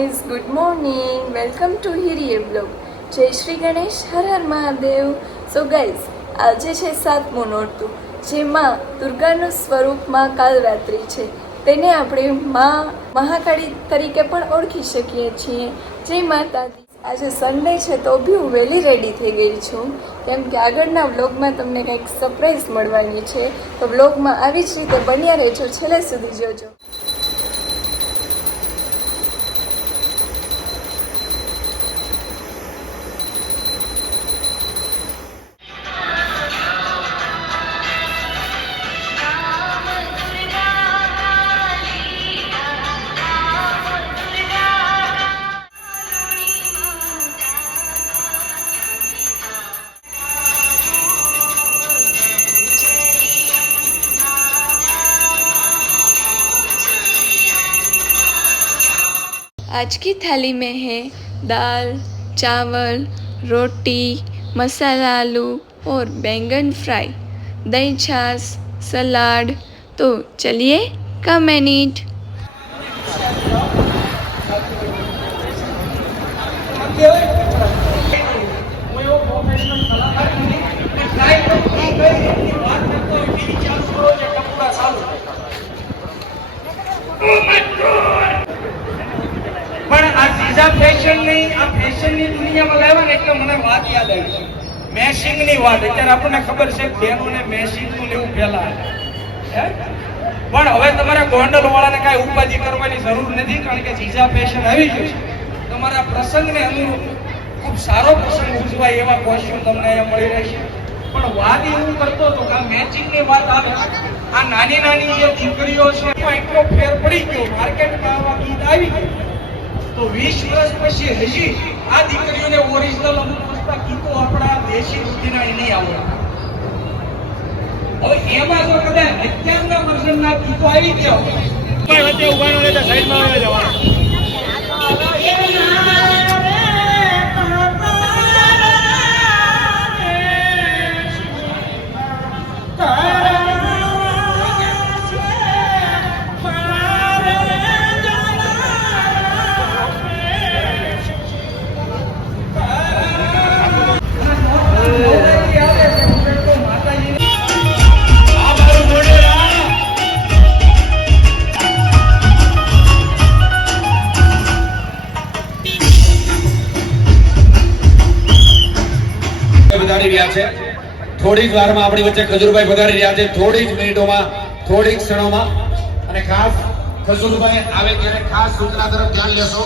Guys, good morning. Welcome to હિરિયર blog. જય શ્રી ગણેશ, હર હર મહાદેવ. સો ગાઈઝ, આજે છે 7મું નોરતું, જેમાં દુર્ગાનું સ્વરૂપ માં કાલરાત્રિ છે. તેને આપણે માં મહાકાળી તરીકે પણ ઓળખી શકીએ છીએ. જય માતાજી. આજે સન્ડે છે તો બી હું વહેલી રેડી થઈ ગઈ છું, કેમ કે આગળના વ્લોગમાં તમને કંઈક સરપ્રાઈઝ મળવાની છે. તો વ્લોગમાં આવી જ રીતે બન્યા રહેજો, છેલ્લે સુધી જોજો. आज की थाली में है दाल, चावल, रोटी, मसाला आलू और बैंगन फ्राई, दही छाछ, सलाड. तो चलिए कम एंड ईट. પણ આ સીઝા ફેશનની દુનિયામાં લાવ્યા ને એટલે મને વાત યાદ આવી, મેશિંગની વાત. અત્યારે આપણને ખબર છે કે બહેનોને મેશિંગનું લેવું પહેલા, પણ હવે તમારે ગોંડલ વાળાને કાંઈ ઉપાધિ કરવાની જરૂર નથી, કારણ કે સીઝા ફેશન આવી ગયું છે. તમારા પ્રસંગને અનુરૂપ ખૂબ સારો પ્રસંગ ઉજવાય એવા કોસ્ટ્યુમ તમને અહીંયા મળી રહેશે. પણ વાત એવું કરતો હતો કે આ મેચિંગની વાત આવે, આ નાની નાની જે દીકરીઓ છે એમાં એટલો ફેર પડી ગયો, માર્કેટમાં આવા ગીત આવી ગયું તો 20 વર્ષ પછી હજી આ દીકરીઓને ઓરિજિનલ અમુક વસ્તુ ગીતો આપણા દેશી રૂઢિના નહીં આવડે. હવે એમાં જો કદાચ અત્યારના વર્ઝનના ગીતો આવી ગયા હોય વચ્ચે ઉભાનો રહેતા સાઈડમાં આવી જવાનું. થોડીક વારમાં આપણી વચ્ચે ખજૂરભાઈ પધારી રહ્યા છે, થોડી જ મિનિટોમાં, થોડીક ક્ષણોમાં. અને ખાસ ખજૂરભાઈ આવે ત્યારે ખાસ સૂચના તરફ ધ્યાન લેશો.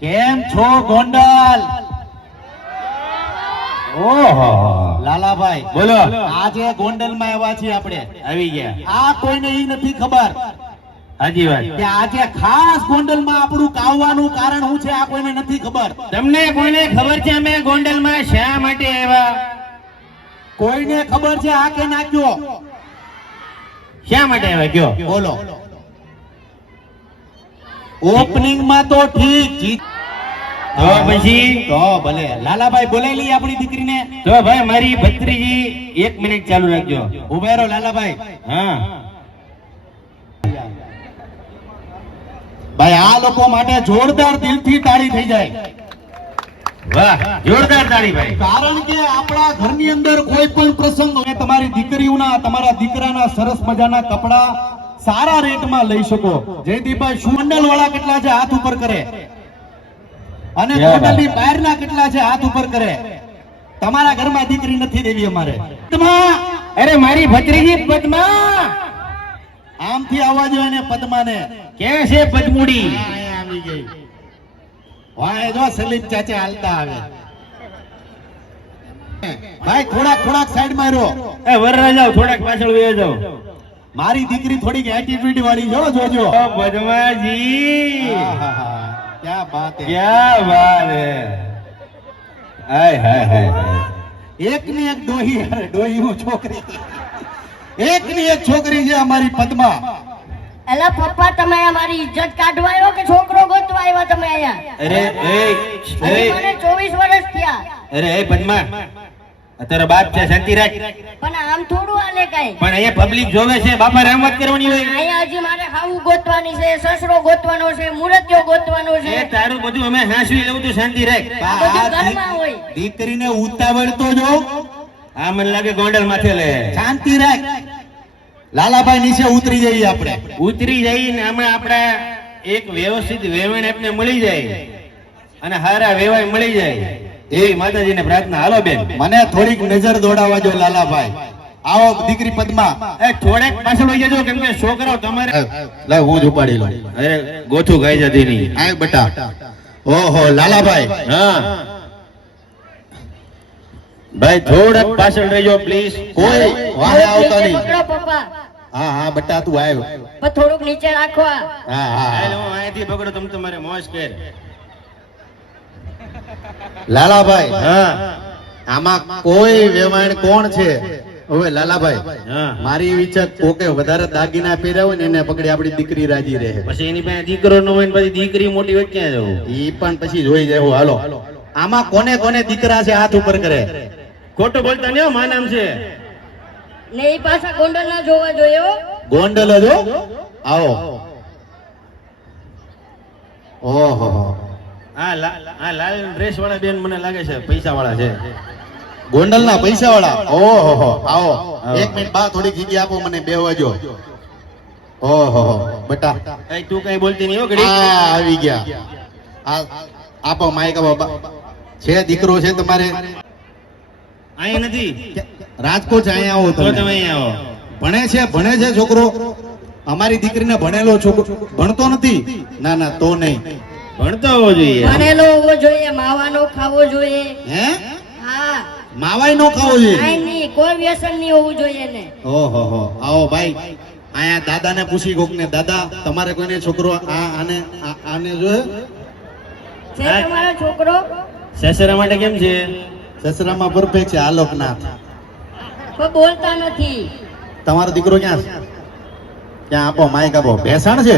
કેમ છો ગોંડલ? ઓહો લાલાભાઈ બોલો. આજે ગોંડલ માં આવ્યા છીએ આપણે, આવી ગયા. આ કોઈને ઈ નથી ખબર, હાજી વાત, કે આજે ખાસ ગોંડલ માં આપણું કાવવાનું કારણ શું છે આ કોઈને નથી ખબર. તમને કોઈને ખબર છે અમે ગોંડલ માં શા માટે આવ્યા? કોઈને ખબર છે આ કે નાખ્યો? શા માટે આવ્યા કયો બોલો. ઓપનિંગ માં તો ઠીક, તો પછી તો ભલે લાલાભાઈ બોલાવી આપણી દીકરીને. તો ભાઈ મારી ભત્રીજી 1 મિનિટ ચાલુ રાખજો. ઉભા રહો લાલાભાઈ. હા ભાઈ, આ લોકો માટે જોરદાર દિલથી તાળી થઈ જાય. વાહ, જોરદાર તાળી ભાઈ. કારણ કે આપણા ઘરની અંદર કોઈ પણ પ્રસંગ હોય, તમારી દીકરીઓના, તમારા દીકરાના સરસ મજાના કપડા સારા રેટમાં લઈ શકો. જયદીપભાઈ સુમંડલ વાળા કેટલા છે હાથ ઉપર કરે, અને ગોંડલની બહારના કેટલા છે હાથ ઉપર કરે. તમારા ઘરમાં દીકરી નથી દેવી અમારે. પદ્મા, અરે મારી ભત્રીજી પદ્મા. આમથી આવવા જોઈએ ને પદ્માને. ક્યાં છે પદ્મુડી? અહીંયા આવી ગઈ. વાહ જો સલીમ ચાચા હાલતા આવે. ભાઈ થોડાક સાઈડ માં રહો. એ વરરા જાવ, થોડાક પાછળ વહી જાવ. મારી દીકરી થોડીક એટીટ્યુડ વાળી જો જોજો. ઓ પદ્માજી, આહાહા, ક્યા બાત હે. ક્યા વાત હે. હાય હાય હાય. એક ની એક ડોહી, અરે ડોહી હું છોકરી. એક ની એક છોકરી છે અમારી પદ્મા. એલા પપ્પા, તમે અમારી ઇજ્જત કાઢવા આવ્યો કે છોકરો ગોતવા આવ્યા તમે અહીંયા? અરે હજી મને 24 વર્ષ થયા. અરે એ પદ્મા, તારો બાપ છે, શાંતિ રાખ. પણ આમ થોડું હાલે કઈ. પણ અહીંયા પબ્લિક જોવે છે, બાપા રામ વાત કરવાની હોય. અહીંયા હજી મારે ખાવું ગોતવાની છે, સસરો ગોતવાનો છે, મૂર્તિઓ ગોતવાનો છે. એ તારું બધું અમે હાંસવી લેવું, તું શાંતિ રાખ. આ બધું ઘરમાં હોય. દીકરીને ઉતાવળ તો જો. આ મને લાગે ગોંડલ માથે લે. શાંતિ રાખ. લાલાભાઈ નીચે ઉતરી જઈએ આપણે. ઉતરી જઈ ને હમણાં આપડા એક વ્યવસ્થિત વેવણ આપને મળી જાય અને હારા વેવાય મળી જાય એવી માતાજીને પ્રાર્થના. હાલો બેન, મને થોડીક નજર દોડાવવા જો લાલાભાઈ. આવો દીકરી પદ્મા. એ થોડેક પાછળ વહી જજો, કેમ કે છોકરાઓ તમારે લાવ હું જ ઉપાડી લઉં. અરે ગોથું ગાઈ જતી નહીં. આય બેટા. ઓહો લાલાભાઈ. હા ભાઈ, થોડેક પાછળ રહેજો પ્લીઝ. કોઈ વાહે આવતા નીચે નહીં. પકડો પપ્પા. હા હા બેટા તું આવ્યો. પણ થોડુંક નીચે રાખવા. હા હા હાલ હા. હું અહીંથી પકડો, તમે તમારે મોજ કર. લાલાભાઈ, હા આમાં કોઈ વેવાણ કોણ છે? હવે લાલાભાઈ, હા. મારી ઈચ્છા કોકે વધારે દાગીના પહેર્યા હોય ને એને પકડી આપણી દીકરી રાજી રહે. પછી એની પાસે દીકરો ન હોય ને પછી દીકરી મોટી હોય ક્યાં જવું? ઈ પણ પછી જોઈ જાય. હાલો, આમાં કોને કોને દીકરા છે હાથ ઉપર કરે? ખોટું બોલતા નહીં હો, મા નામ છે. ને એ પાછા ગોંડલ ના જોવા જોઈએ હો. ગોંડલ જો. આવો. ઓહો, આ લાલ ડ્રેસ વાળા બેન મને લાગે છે પૈસા વાળા છે. ગોંડલ ના પૈસા વાળા. ઓહો, આવો. એક મિનિટ બા થોડીક જગ્યા આપો મને બેહવા જો. ઓહો બેટા, એ તું કઈ બોલતી નહીં હો ઘડી. આ આવી ગયા. આ આપો માઈક આપો. છે દીકરો છે તમારે? અહીં નથી રાજકોટ છે, અહીંયા આવો તો તમે તમે. અહીં આવો. ભણે છે છોકરો? અમારી દીકરીને ભણેલો છોકરો ભણતો નથી? ના ના તો નહીં. ભણતો હોવો જોઈએ. ભણેલો હોવો જોઈએ, માવાનો ખાવો જોઈએ. હે? હા, માવાય નો ખાવો જોઈએ? કાંઈ નહીં, કોઈ વ્યસન નહીં હોવું જોઈએ ને. ઓહો હો. આવો ભાઈ, અહીંયા દાદાને પૂછી કોક ને. દાદા, તમારે કોઈને છોકરો આને જોયે? છે તમારો છોકરો? સસરા માટે કેમ છે? સસરામાં પરફેક્ટ છે. આલોકનાથ. કોઈ બોલતા નથી. તમારો દીકરો ક્યાં છે? ક્યાં આપો માઈક આપો. ભેસાણ છે?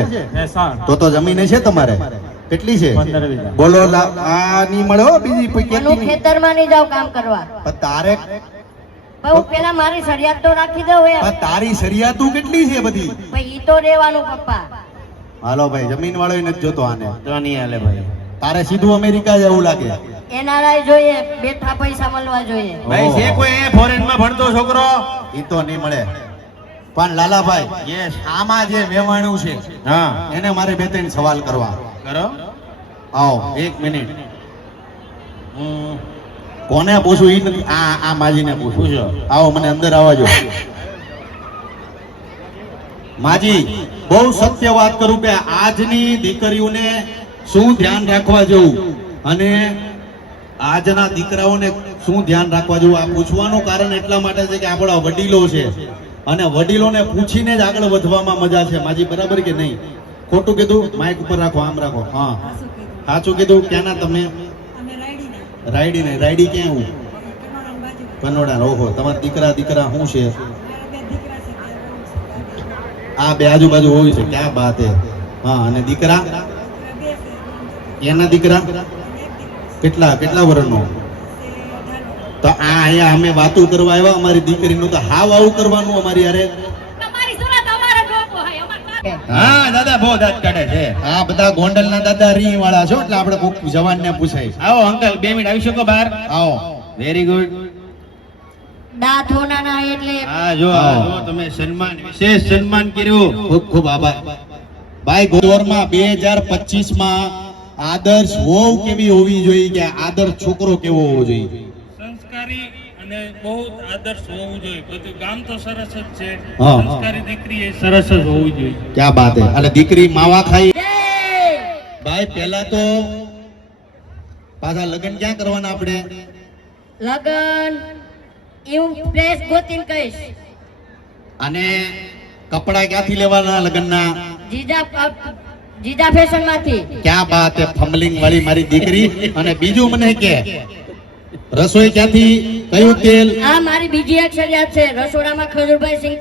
તો જમીન છે તમારે? કેટલી છે? બોલો. આ નહીં મળે હો, બીજી કોઈ હું કેટલી નહીં. ખેતરમાં નહીં જાઉં કામ કરવા. પણ તારે પણ હું પેલા મારી સરિયાદ તો રાખી દઉં એમ. પણ તારી સરિયાતું કેટલી છે બધી? પણ ઈ તો રહેવાનું પપ્પા. હાલો ભાઈ, જમીન વાળો નથી જોતો આને. તો નહીં હાલે ભાઈ. તારે સીધું અમેરિકા જવું લાગે. એનઆરઆઈ જોઈએ, બેઠા પૈસા મળવા જોઈએ. ભાઈ છે કોઈ ફોરેન માં ભણતો છોકરો? ઈ તો નહીં મળે. પણ લાલાભાઈ, યસ. આમાં જે વેવાણું છે હા એને મારે બે ત્રણ સવાલ કરવા. કરો. આવો એક મિનિટ. કોને પૂછું ઈ નથી. આ માજીને પૂછું. પૂછો. આવો, મને અંદર આવવા જો. માજી, બહુ સત્ય વાત કરું કે આજની દીકરીઓને શું ધ્યાન રાખવા જેવું અને આજના દીકરાઓને શું ધ્યાન રાખવા જેવું, આ પૂછવાનું કારણ એટલા માટે છે કે આપણા વડીલો છે અને વડીલોને પૂછીને જ આગળ વધવામાં મજા છે. માજી, બરાબર કે નહીં? ખોટું કીધું? માઇક ઉપર રાખો, આમ રાખો. હા, સાચું કીધું. ક્યાંના તમે? રાયડી ને. રાયડી ક્યાં? હું કનોડા. ઓહો, તમારા દીકરા શું છે? આ બે આજુબાજુ હોય છે. ક્યાં બાત હે. હા, અને દીકરા? એના દીકરા કેટલા વર્ષનો? તો આ અહીંયા અમે વાતો કરવા આવ્યા. અમારી દીકરીનું તો હાવ આવું કરવાનું અમારી યારે. હા દાદા બહુ દાંત કાઢે છે. આ બધા ગોંડલના દાદા રી વાળા છો એટલે આપણે કોક જવાનને પૂછાય. આવો અંકલ, 2 મિનિટ આવી શકો બહાર? આવો. Very good. દાંત હોનાના એટલે હા જો તમે વિશેષ સન્માન કર્યું. ખૂબ ખૂબ આભાર. ભાઈ, ગોરમાં 2025 આદર્શ વહુ કેવી હોવી જોઈએ કે આદર્શ છોકરો કેવો હોવો જોઈએ? સંસ્કારી અને બહુ આદર્શ હોવું જોઈએ. બધું ગામ તો સરસ જ છે, હા. સંસ્કારી દીકરી એ સરસ જ હોવી જોઈએ. ક્યાં બાત હે. અને દીકરી માવા ખાઈ. ભાઈ પહેલા તો પાછા લગ્ન ક્યાં કરવાના આપણે? લગન એવું પ્રેસ ગોતીને કહીશ. અને કપડા ક્યાંથી લેવાના લગ્નના? જીજા ફેશન માંથી. ક્યાં બાત હે, ફમલિંગ વાળી મારી દીકરી. અને બીજું મને કે રસોઈ ક્યાંથી, કયું તેલ? આ મારી બીજી એક શરિયાત છે. રસોડામાં ખજૂરભાઈ સિંહ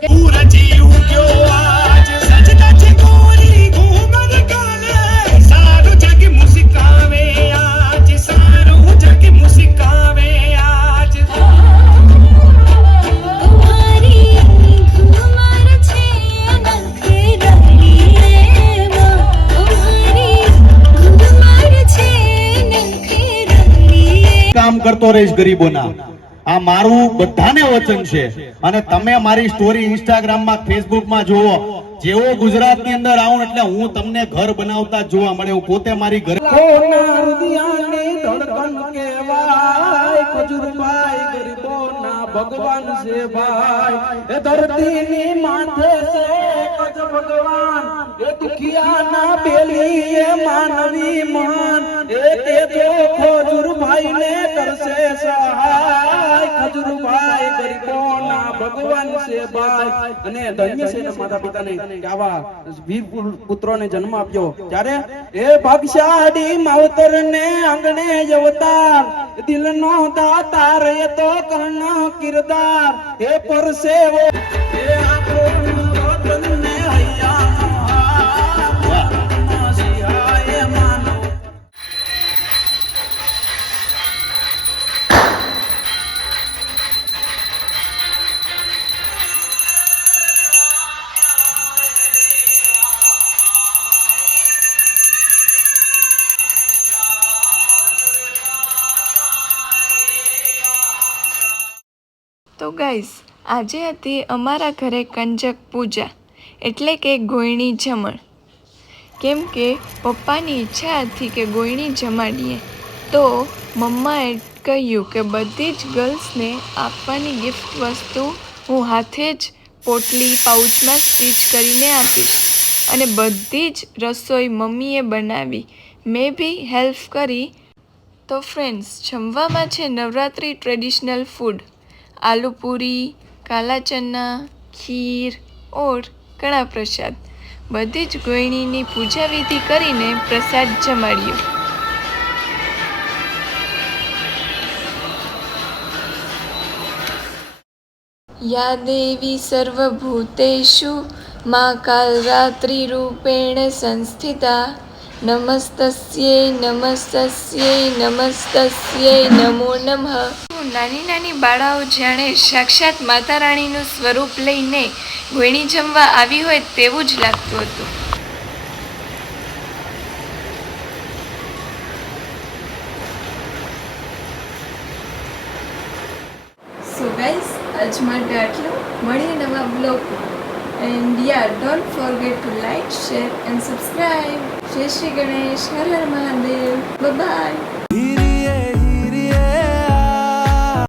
કામ કરતો રહીશ ગરીબોના. આ મારું બધાને વચન છે. અને તમે મારી સ્ટોરી ઇન્સ્ટાગ્રામ માં, ફેસબુક માં જુઓ. જેવો ગુજરાત ની અંદર આવું એટલે હું તમને ઘર બનાવતા જ જોવા મળે. હું પોતે મારી ઘરે કોના હૃદયની ધડકન કહેવાય ખજૂરભાઈ ગરીબોના ભગવાન છે ભાઈ. એ ધરતીની માથે છે કજ ભગવાન. એ દુખિયાના બેલી એ માનવી મહાન. એ તેજો ખજૂરભાઈને કરશે સહાય. ખજૂરભાઈ ગરીબોના ભગવાન છે ભાઈ. અને ધન્ય છે ને માતા પિતાને કે આવા વીર પુત્રોને જન્મ આપ્યો. ત્યારે એ ભાગશાળી માવતરને આંગણે અવતાર. દિલનો દાતાર એ તો કર્ણ કિરદાર. એ પરસેવો એ આપણો રતનને હૈયામાં સિહાય માનો. તો ગાઈઝ, આજે હતી અમારા ઘરે કંજક પૂજા એટલે કે ગોયણી જમણ. કેમ કે પપ્પાની ઈચ્છા હતી કે ગોયણી જમાડીએ, તો મમ્માએ કહ્યું કે બધી જ ગર્લ્સને આપવાની ગિફ્ટ વસ્તુ હું હાથે જ પોટલી પાઉચમાં સ્ટીચ કરીને આપીશ. અને બધી જ રસોઈ મમ્મીએ બનાવી, મેં બી હેલ્પ કરી. તો ફ્રેન્ડ્સ, જમવામાં છે નવરાત્રિ ટ્રેડિશનલ ફૂડ, आलू पूरी, काला चना, खीर और कड़ा प्रसाद. बधी ज गोयणीनी पूजा विधि करीने प्रसाद जमाड्यो. या देवी सर्वभूतेषु मा कालरात्रि रूपेण संस्थिता. નમસ્તસ્યે નમસ્તસ્યે નમસ્તસ્યે નમો નમઃ. નાની નાની બાળાઓ જાણે સાક્ષાત માતા રાણીનું સ્વરૂપ લઈને ગોયણી જમવા આવી હોય તેવું જ લાગતું હતું. સો ગાઈઝ, આજ માટે આટલું. મળીએ નવા બ્લોગમાં. And yeah, don't forget to like, share and subscribe. Jai Shri Ganesh, Har Har Mahadev. Bye bye.